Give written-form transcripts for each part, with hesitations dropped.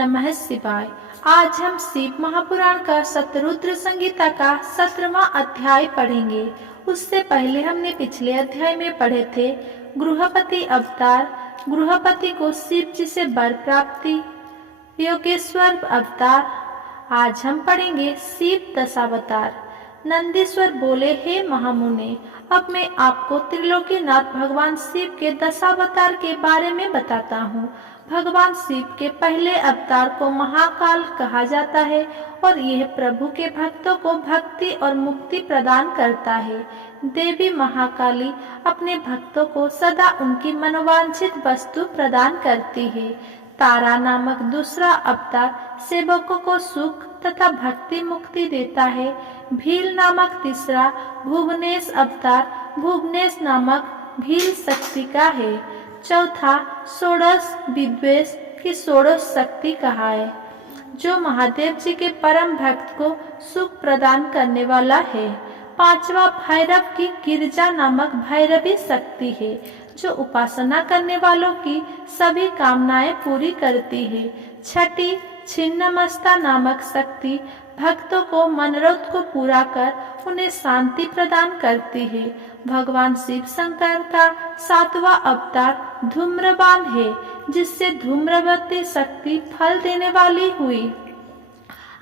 नमः शिवाय। आज हम शिव महापुराण का शतरुद्र संहिता का 17वां अध्याय पढ़ेंगे। उससे पहले हमने पिछले अध्याय में पढ़े थे गृहपति अवतार, गृहपति को शिव जी से वर प्राप्ति, योगेश्वर अवतार। आज हम पढ़ेंगे शिव दशावतार। नंदीश्वर बोले, हे महामुने, अब मैं आपको त्रिलोकीनाथ भगवान शिव के दशावतार के बारे में बताता हूँ। भगवान शिव के पहले अवतार को महाकाल कहा जाता है और यह प्रभु के भक्तों को भक्ति और मुक्ति प्रदान करता है। देवी महाकाली अपने भक्तों को सदा उनकी मनोवांछित वस्तु प्रदान करती है। तारा नामक दूसरा अवतार सेवकों को सुख तथा भक्ति मुक्ति देता है। भील नामक तीसरा भुवनेश अवतार भुवनेश नामक भील शक्ति का है। चौथा षोडश विद्वेष की षोडश शक्ति कहा है, जो महादेव जी के परम भक्त को सुख प्रदान करने वाला है। पांचवा भैरव की गिरजा नामक भैरवी शक्ति है, जो उपासना करने वालों की सभी कामनाएं पूरी करती है। छठी छिन्नमस्ता नामक शक्ति भक्तों को मनोरथ को पूरा कर उन्हें शांति प्रदान करती है। भगवान शिव शंकर का 7वां अवतार धूम्रपान है, जिससे धूम्रवती शक्ति फल देने वाली हुई।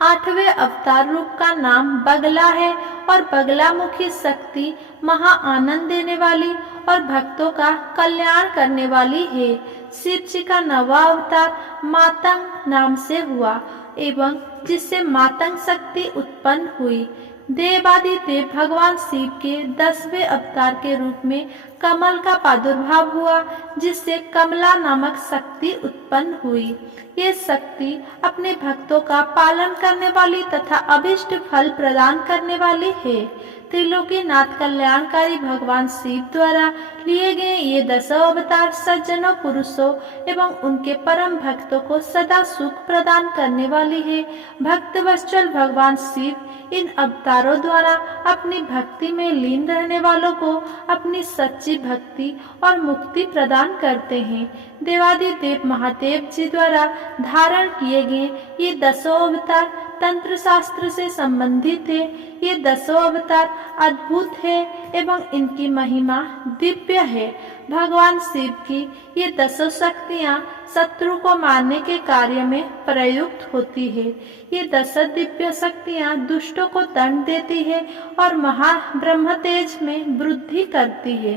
8वें अवतार रूप का नाम बगला है और बगलामुखी शक्ति महा आनंद देने वाली और भक्तों का कल्याण करने वाली है। शिव जी का 9वां अवतार मातंग नाम से हुआ एवं जिससे मातंग शक्ति उत्पन्न हुई। देवादिदेव भगवान शिव के 10वें अवतार के रूप में कमल का प्रादुर्भाव हुआ, जिससे कमला नामक शक्ति उत्पन्न हुई। ये शक्ति अपने भक्तों का पालन करने वाली तथा अभिष्ट फल प्रदान करने वाली है। त्रिलोकीनाथ कल्याणकारी भगवान शिव द्वारा लिए गए ये 10 अवतार सज्जनों पुरुषों एवं उनके परम भक्तों को सदा सुख प्रदान करने वाली है। भक्तवत्सल भगवान शिव इन अवतारों द्वारा अपनी भक्ति में लीन रहने वालों को अपनी सच्ची भक्ति और मुक्ति प्रदान करते हैं। देवादिदेव महादेव जी द्वारा धारण किए गए ये 10 अवतार तंत्र शास्त्र से संबंधित है। ये 10 अवतार अद्भुत है एवं इनकी महिमा दिव्य है। भगवान शिव की ये 10 शक्तियाँ शत्रु को मारने के कार्य में प्रयुक्त होती है। ये 10 दिव्य शक्तियाँ दुष्टों को दंड देती है और महाब्रह्म तेज में वृद्धि करती है।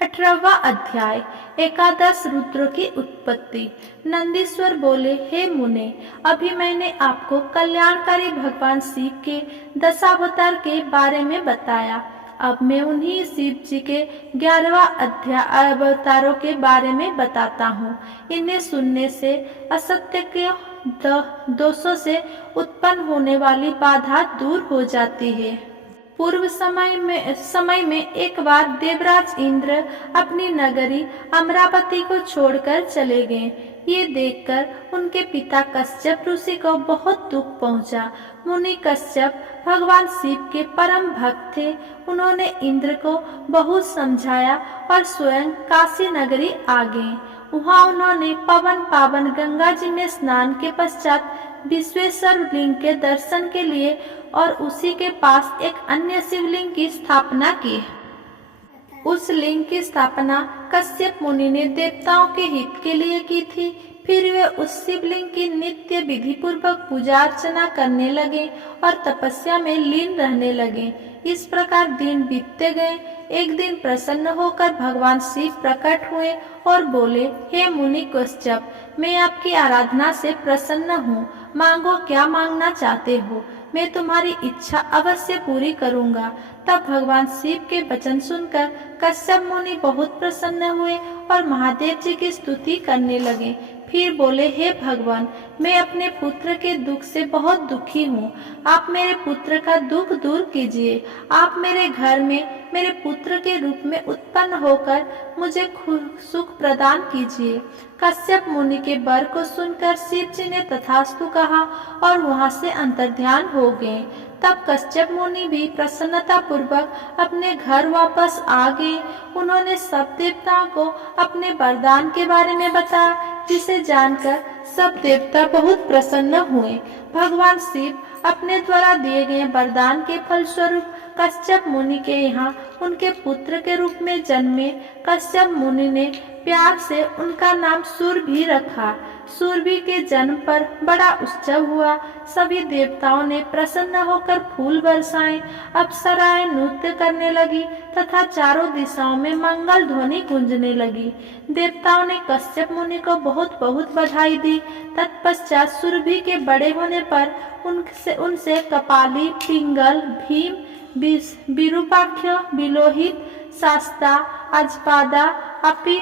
18वां अध्याय एकादश रुद्र की उत्पत्ति। नंदीश्वर बोले, हे मुने, अभी मैंने आपको कल्याणकारी भगवान शिव के दशावतार के बारे में बताया। अब मैं उन्हीं शिव जी के 11वां अवतारों के बारे में बताता हूँ। इन्हें सुनने से असत्य के दोषों से उत्पन्न होने वाली बाधा दूर हो जाती है। पूर्व समय में एक बार देवराज इंद्र अपनी नगरी अमरावती को छोड़कर चले गए। ये देखकर उनके पिता कश्यप ऋषि को बहुत दुख पहुंचा। मुनि कश्यप भगवान शिव के परम भक्त थे। उन्होंने इंद्र को बहुत समझाया और स्वयं काशी नगरी आ गए। वहाँ उन्होंने पवन पावन गंगा जी में स्नान के पश्चात विश्वेश्वर लिंग के दर्शन के लिए और उसी के पास एक अन्य शिवलिंग की स्थापना की। उस लिंग की स्थापना कश्यप मुनि ने देवताओं के हित के लिए की थी। फिर वे उस शिवलिंग की नित्य विधि पूर्वक पूजा अर्चना करने लगे और तपस्या में लीन रहने लगे। इस प्रकार दिन बीतते गए। एक दिन प्रसन्न होकर भगवान शिव प्रकट हुए और बोले, हे मुनि कश्यप, मैं आपकी आराधना से प्रसन्न हूँ। मांगो, क्या मांगना चाहते हो, मैं तुम्हारी इच्छा अवश्य पूरी करूँगा। तब भगवान शिव के वचन सुनकर कश्यप मुनि बहुत प्रसन्न हुए और महादेव जी की स्तुति करने लगे। फिर बोले, हे भगवान, मैं अपने पुत्र के दुख से बहुत दुखी हूँ। आप मेरे पुत्र का दुख दूर कीजिए। आप मेरे घर में मेरे पुत्र के रूप में उत्पन्न होकर मुझे सुख प्रदान कीजिए। कश्यप मुनि के वर को सुनकर शिव जी ने तथास्तु कहा और वहाँ से अंतर्ध्यान हो गए। तब कश्यप मुनि भी प्रसन्नता पूर्वक अपने घर वापस आ गए। उन्होंने सब देवताओं को अपने वरदान के बारे में बताया, जिसे जानकर सब देवता बहुत प्रसन्न हुए। भगवान शिव अपने द्वारा दिए गए वरदान के फलस्वरूप कश्यप मुनि के यहाँ उनके पुत्र के रूप में जन्मे। कश्यप मुनि ने प्यार से उनका नाम सुरभि रखा। सुरभि के जन्म पर बड़ा उत्सव हुआ। सभी देवताओं ने प्रसन्न होकर फूल बरसाए, अप्सराएं नृत्य करने लगी तथा चारों दिशाओं में मंगल ध्वनि गूंजने लगी। देवताओं ने कश्यप मुनि को बहुत बहुत बधाई दी। तत्पश्चात सुरभि के बड़े होने पर उनसे कपाली, पिंगल, भीम, विरूपाक्ष, विलोहित, शास्ता, अजपादा, अपि,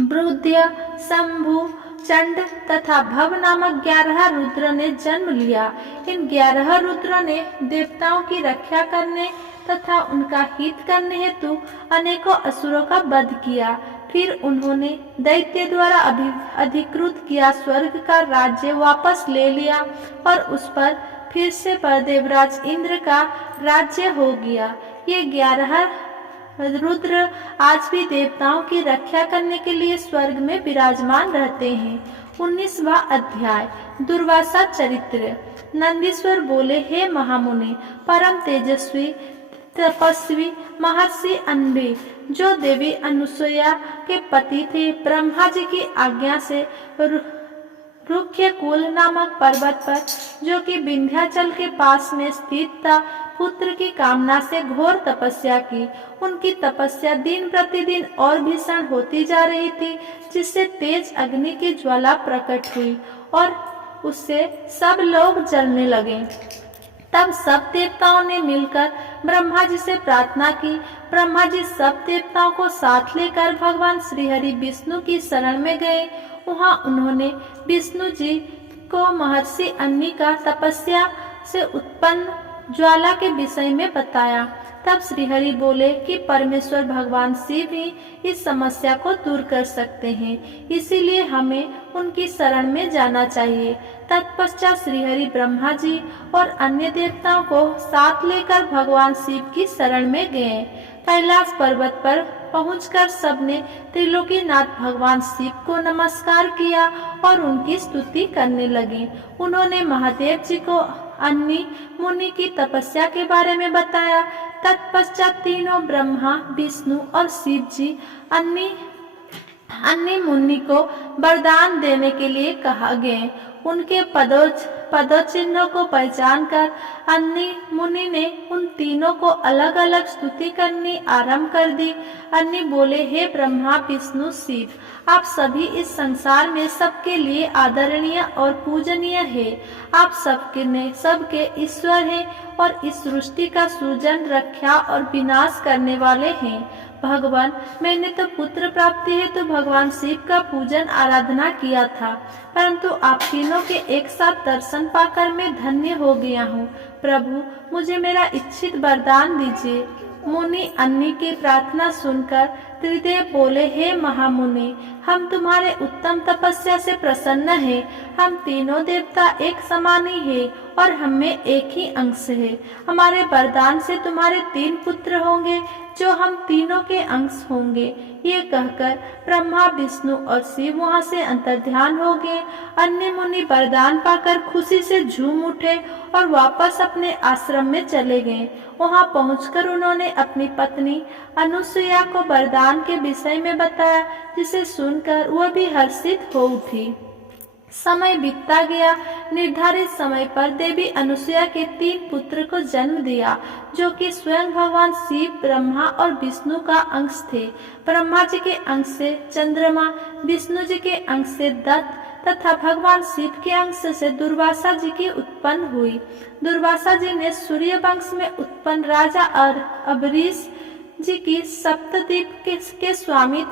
ब्रुद्य, शंभु, चंड तथा भव नामक 11 रुद्र ने जन्म लिया। इन 11 रुद्रों ने देवताओं की रक्षा करने तथा उनका हित करने हेतु अनेकों असुरों का वध किया। फिर उन्होंने दैत्य द्वारा अधिकृत किया स्वर्ग का राज्य वापस ले लिया और उस पर फिर से देवराज इंद्र का राज्य हो गया। ये 11 रुद्र आज भी देवताओं की रक्षा करने के लिए स्वर्ग में विराजमान रहते हैं। 19वां अध्याय दुर्वासा चरित्र। नंदीश्वर बोले, हे महामुनि, परम तेजस्वी तपस्वी महर्षि अन्वी, जो देवी अनुसुईया के पति थे, ब्रह्मा जी की आज्ञा से रुक्यकुल नामक पर्वत पर, जो कि विंध्याचल के पास में स्थित था, पुत्र की कामना से घोर तपस्या की। उनकी तपस्या दिन प्रतिदिन और भीषण होती जा रही थी, जिससे तेज अग्नि की ज्वाला प्रकट हुई और उससे सब लोग जलने लगे। तब सब देवताओं ने मिलकर ब्रह्मा जी से प्रार्थना की। ब्रह्मा जी सब देवताओं को साथ लेकर भगवान श्रीहरि विष्णु की शरण में गए। वहां उन्होंने विष्णु जी को महर्षि अन्नी का तपस्या से उत्पन्न ज्वाला के विषय में बताया। तब श्रीहरि बोले कि परमेश्वर भगवान शिव ही इस समस्या को दूर कर सकते हैं, इसीलिए हमें उनकी शरण में जाना चाहिए। तत्पश्चात श्रीहरि ब्रह्मा जी और अन्य देवताओं को साथ लेकर भगवान शिव की शरण में गए। कैलाश पर्वत पर पहुंचकर सबने त्रिलोकीनाथ भगवान शिव को नमस्कार किया और उनकी स्तुति करने लगे। उन्होंने महादेव जी को अन्नी मुनि की तपस्या के बारे में बताया। तत्पश्चात तीनों ब्रह्मा, विष्णु और शिव जी अन्नी मुनि को वरदान देने के लिए कहा गए। उनके पदचिन्हों को पहचान कर अन्नी मुनि ने उन तीनों को अलग अलग स्तुति करनी आरंभ कर दी। अन्नी बोले, हे ब्रह्मा, विष्णु, शिव, आप सभी इस संसार में सबके लिए आदरणीय और पूजनीय है। आप सबके ईश्वर हैं और इस सृष्टि का सृजन, रक्षा और विनाश करने वाले हैं। भगवान, मैंने तो पुत्र प्राप्ति है तो भगवान शिव का पूजन आराधना किया था, परंतु आप तीनों के एक साथ दर्शन पाकर मैं धन्य हो गया हूँ। प्रभु, मुझे मेरा इच्छित वरदान दीजिए। मुनि अन्नी की प्रार्थना सुनकर त्रिदेव बोले, हे महामुनि, हम तुम्हारे उत्तम तपस्या से प्रसन्न हैं। हम तीनों देवता एक समान ही है और हमें एक ही अंश है। हमारे वरदान से तुम्हारे 3 पुत्र होंगे जो हम तीनों के अंश होंगे। ये कहकर ब्रह्मा, विष्णु और शिव वहां से अंतर्ध्यान हो गए। अन्य मुनि वरदान पाकर खुशी से झूम उठे और वापस अपने आश्रम में चले गए। वहां पहुंचकर उन्होंने अपनी पत्नी अनुसुईया को वरदान के विषय में बताया, जिसे सुनकर वह भी हर्षित हो उठी। समय बीतता गया। निर्धारित समय पर देवी अनुसुईया के 3 पुत्र को जन्म दिया, जो कि स्वयं भगवान शिव, ब्रह्मा और विष्णु का अंश थे। ब्रह्मा जी के अंश से चंद्रमा, विष्णु जी के अंश से दत्त तथा भगवान शिव के अंश से दुर्वासा जी की उत्पन्न हुई। दुर्वासा जी ने सूर्य वंश में उत्पन्न राजा और अबरीश जी की सप्तद्वीप के स्वामी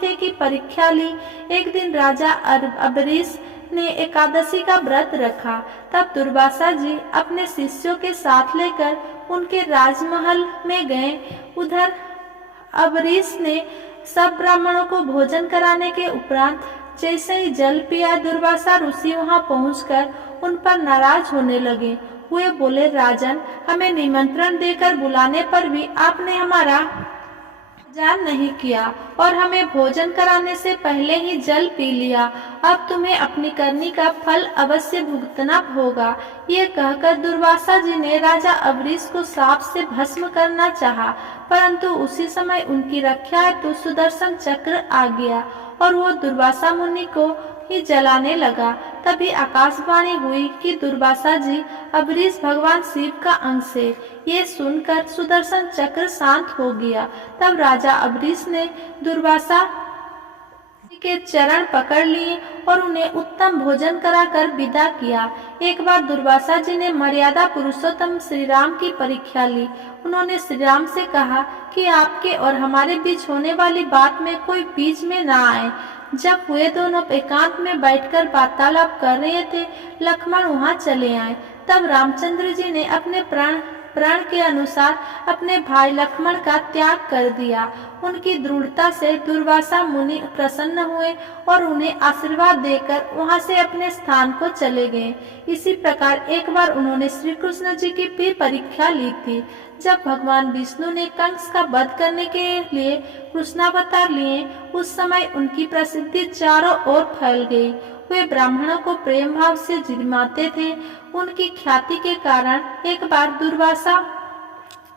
थे कि परीक्षा ली। एक दिन राजा अबरीश ने एकादशी का व्रत रखा। तब दुर्वासा जी अपने शिष्यों के साथ लेकर उनके राजमहल में गए। उधर अबरीश ने सब ब्राह्मणों को भोजन कराने के उपरांत जैसे ही जल पिया, दुर्वासा ऋषि वहां पहुंचकर उन पर नाराज होने लगे। वे बोले, राजन, हमें निमंत्रण देकर बुलाने पर भी आपने हमारा जान नहीं किया और हमें भोजन कराने से पहले ही जल पी लिया। अब तुम्हें अपनी करनी का फल अवश्य भुगतना होगा। ये कहकर दुर्वासा जी ने राजा अबरीश को साप से भस्म करना चाहा, परंतु उसी समय उनकी रक्षा हेतु सुदर्शन चक्र आ गया और वो दुर्वासा मुनि को ही जलाने लगा। तभी आकाशवाणी हुई कि दुर्वासा जी अबरीश भगवान शिव का अंश है। ये सुनकर सुदर्शन चक्र शांत हो गया। तब राजा अबरीश ने दुर्वासा के चरण पकड़ लिए और उन्हें उत्तम भोजन कराकर विदा किया। एक बार दुर्वासा जी ने मर्यादा पुरुषोत्तम श्री राम की परीक्षा ली। उन्होंने श्री राम से कहा कि आपके और हमारे बीच होने वाली बात में कोई बीच में ना आए। जब वे दोनों एकांत में बैठकर वार्तालाप कर रहे थे, लक्ष्मण वहां चले आए। तब रामचंद्र जी ने अपने प्रण के अनुसार अपने भाई लक्ष्मण का त्याग कर दिया। उनकी दृढ़ता से दुर्वासा मुनि प्रसन्न हुए और उन्हें आशीर्वाद देकर वहां से अपने स्थान को चले गए। इसी प्रकार एक बार उन्होंने श्री कृष्ण जी की भी परीक्षा ली थी। जब भगवान विष्णु ने कंस का वध करने के लिए कृष्णावतार लिए, उस समय उनकी प्रसिद्धि चारों ओर फैल गई। वे ब्राह्मणों को प्रेम भाव से जिमाते थे। उनकी ख्याति के कारण एक बार दुर्वासा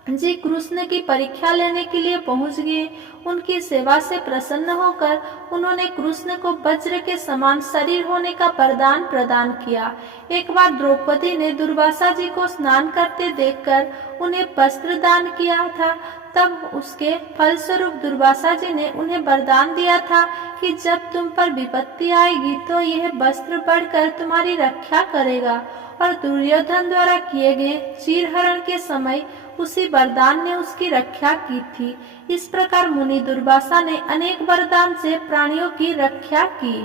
जी कृष्ण की परीक्षा लेने के लिए पहुंच गए। उनकी सेवा से प्रसन्न होकर उन्होंने कृष्ण को वज्र के समान शरीर होने का वरदान प्रदान किया। एक बार द्रौपदी ने दुर्वासा जी को स्नान करते देखकर उन्हें वस्त्र दान किया था। तब उसके फलस्वरूप दुर्वासा जी ने उन्हें वरदान दिया था कि जब तुम पर विपत्ति आएगी तो यह वस्त्र बढ़कर तुम्हारी रक्षा करेगा। और दुर्योधन द्वारा किए गए चीरहरण के समय उसी वरदान ने उसकी रक्षा की थी। इस प्रकार मुनि दुर्वासा ने अनेक वरदान से प्राणियों की रक्षा की।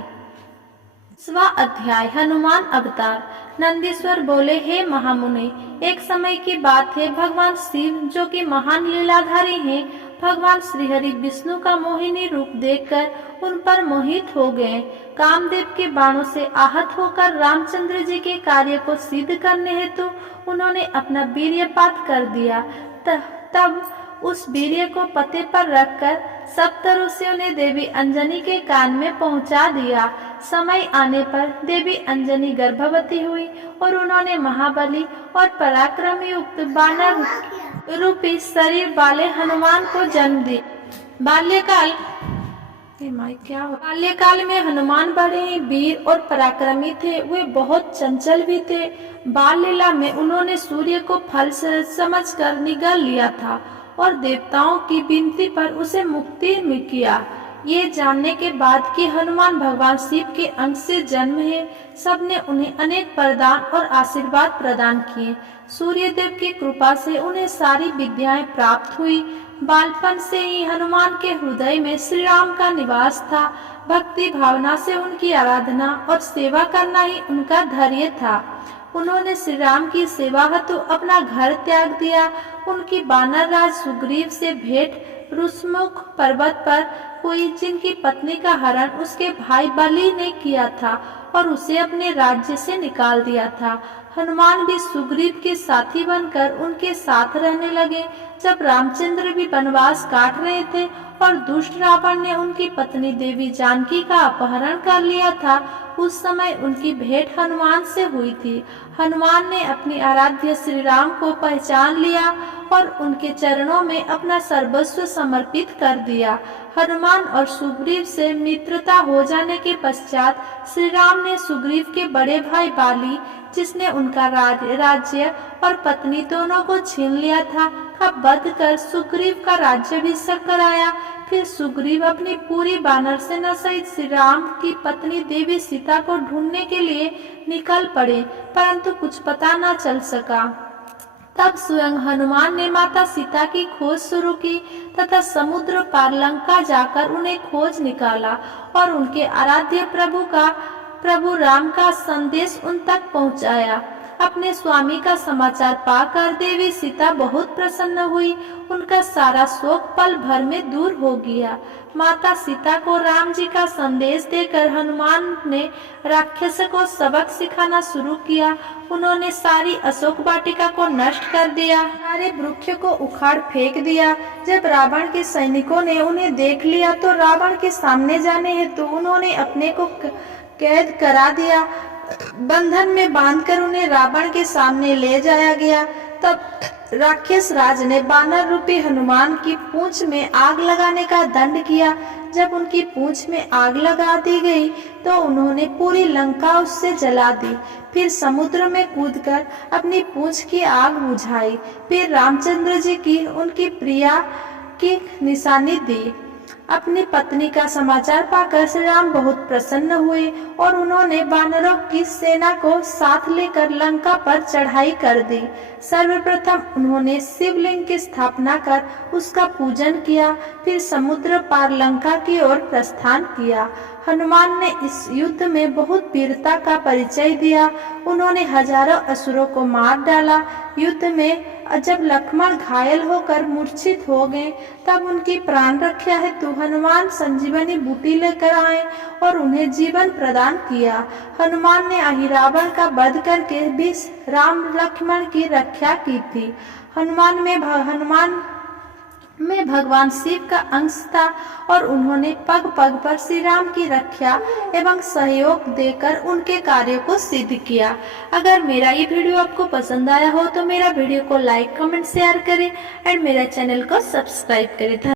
10वां अध्याय हनुमान अवतार। नंदीश्वर बोले, हे महामुने, एक समय की बात है, भगवान शिव जो कि महान लीलाधारी हैं, भगवान श्रीहरि विष्णु का मोहिनी रूप देखकर उन पर मोहित हो गए। कामदेव के बाणों से आहत होकर रामचंद्र जी के कार्य को सिद्ध करने हेतु उन्होंने अपना वीर्यपात कर दिया। तब उस वीर्य को पते पर रखकर सप्तऋषियों ने देवी अंजनी के कान में पहुंचा दिया। समय आने पर देवी अंजनी गर्भवती हुई और उन्होंने महाबली और पराक्रम युक्त बानर रूपी शरीर वाले हनुमान को जन्म दिया। बाल्यकाल में हनुमान बड़े ही वीर और पराक्रमी थे। वे बहुत चंचल भी थे। बाल लीला में उन्होंने सूर्य को फल समझकर निगल लिया था और देवताओं की विनती पर उसे मुक्ति में किया। ये जानने के बाद कि हनुमान भगवान शिव के अंश से जन्म है, सबने उन्हें अनेक वरदान और आशीर्वाद प्रदान किए। सूर्य देव की कृपा से उन्हें सारी विद्याएं प्राप्त हुई। बालपन से ही हनुमान के हृदय में श्री राम का निवास था। भक्ति भावना से उनकी आराधना और सेवा करना ही उनका धैर्य था। उन्होंने श्री राम की सेवा हेतु अपना घर त्याग दिया। उनकी वानर राज सुग्रीव से भेंट रुष्मुख पर्वत पर हुई, जिनकी पत्नी का हरण उसके भाई बलि ने किया था और उसे अपने राज्य से निकाल दिया था। हनुमान भी सुग्रीव के साथी बनकर उनके साथ रहने लगे। जब रामचंद्र भी वनवास काट रहे थे और दुष्ट रावण ने उनकी पत्नी देवी जानकी का अपहरण कर लिया था, उस समय उनकी भेंट हनुमान से हुई थी। हनुमान ने अपनी आराध्य श्री राम को पहचान लिया और उनके चरणों में अपना सर्वस्व समर्पित कर दिया। हनुमान और सुग्रीव से मित्रता हो जाने के पश्चात श्री राम ने सुग्रीव के बड़े भाई बाली, जिसने उनका राज्य और पत्नी दोनों को छीन लिया था, का वध कर सुग्रीव का राज्याभिषेक कराया। फिर सुग्रीव अपनी पूरी वानर सेना सहित श्री राम की पत्नी देवी सीता को ढूंढने के लिए निकल पड़े, परंतु कुछ पता न चल सका। तब स्वयं हनुमान ने माता सीता की खोज शुरू की तथा समुद्र पार लंका जाकर उन्हें खोज निकाला और उनके आराध्य प्रभु राम का संदेश उन तक पहुंचाया। अपने स्वामी का समाचार पाकर देवी सीता बहुत प्रसन्न हुई। उनका सारा शोक पल भर में दूर हो गया। माता सीता को राम जी का संदेश देकर हनुमान ने राक्षस को सबक सिखाना शुरू किया। उन्होंने सारी अशोक वाटिका को नष्ट कर दिया, सारे वृक्ष को उखाड़ फेंक दिया। जब रावण के सैनिकों ने उन्हें देख लिया तो रावण के सामने जाने हेतु उन्होंने अपने को कैद करा दिया। बंधन में बांधकर उन्हें रावण के सामने ले जाया गया। तब राक्षस राज ने वानर रूपी हनुमान की पूंछ में आग लगाने का दंड किया। जब उनकी पूंछ में आग लगा दी गई तो उन्होंने पूरी लंका उससे जला दी। फिर समुद्र में कूदकर अपनी पूंछ की आग बुझाई। फिर रामचंद्र जी की उनकी प्रिया की निशानी दी। अपनी पत्नी का समाचार पाकर श्री राम बहुत प्रसन्न हुए और उन्होंने वानरों की सेना को साथ लेकर लंका पर चढ़ाई कर दी। सर्वप्रथम उन्होंने शिवलिंग की स्थापना कर उसका पूजन किया। फिर समुद्र पार लंका की ओर प्रस्थान किया। हनुमान ने इस युद्ध में बहुत वीरता का परिचय दिया। उन्होंने हजारों असुरों को मार डाला। युद्ध में जब लक्ष्मण घायल होकर मूर्छित हो गए तब उनकी प्राण रक्षा हेतु हनुमान संजीवनी बूटी लेकर आए और उन्हें जीवन प्रदान किया। हनुमान ने अहिरावण का वध करके भी राम लक्ष्मण की रक्षा की थी। हनुमान में भगवान शिव का अंश था और उन्होंने पग पग पर श्री राम की रक्षा एवं सहयोग देकर उनके कार्यों को सिद्ध किया। अगर मेरा ये वीडियो आपको पसंद आया हो तो मेरा वीडियो को लाइक, कमेंट, शेयर करें एंड मेरा चैनल को सब्सक्राइब करें।